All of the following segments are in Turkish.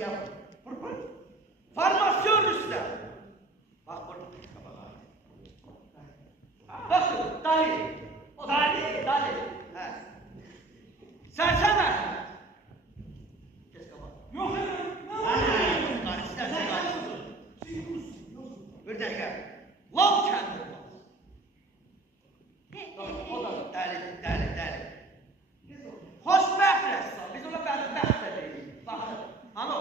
ya. Formasyon Rüstem. Bak burada. Bakın, dali. Dali. He. Serseme. Kes kapat. Yok efendim. Bir dakika. Lav kendi. O da deli. Xoşbəxt rəssam. Biz ona bədbəxt də deyirik. Baxın. Ano,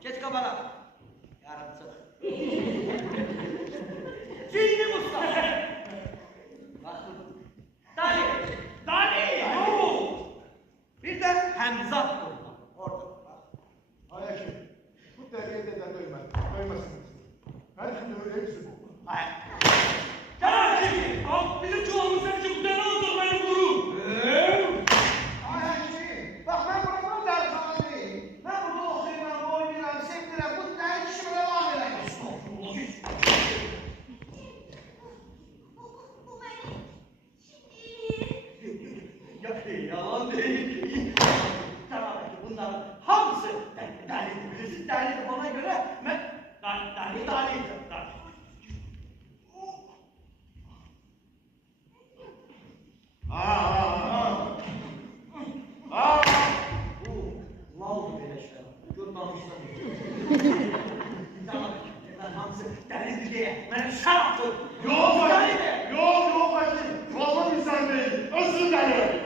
geç qabana. Yarımçıq. Cinli Mustafa. Baxın. Dali. Bir də Həmzat qurban. Orada. Ayşe, bu terbiyede de doymasınız. Her gün öyle hepsi bu. Hayır. Bizim çuvalımızda bir kutudan aldık benim guru. Ayşe, bak ben buradan delikanlı değilim. Ben burada okuyayım, oynayayım, sevdirem. Bu deli kişime devam edeyim. Bu benim. Yalan değil. Tamam, bunların hamısı delidir. Birisi delidir bana göre. Delidir. Bu lavdır belə şey. Görməmişsən. Ben hamısı delidir diye. Benim şaraftır. Yok Delidir. Ayşe. Vallahi insan değil. Özür dilerim.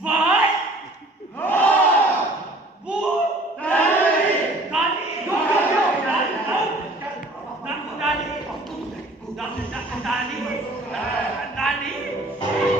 Vay! Bu Deli. Dali.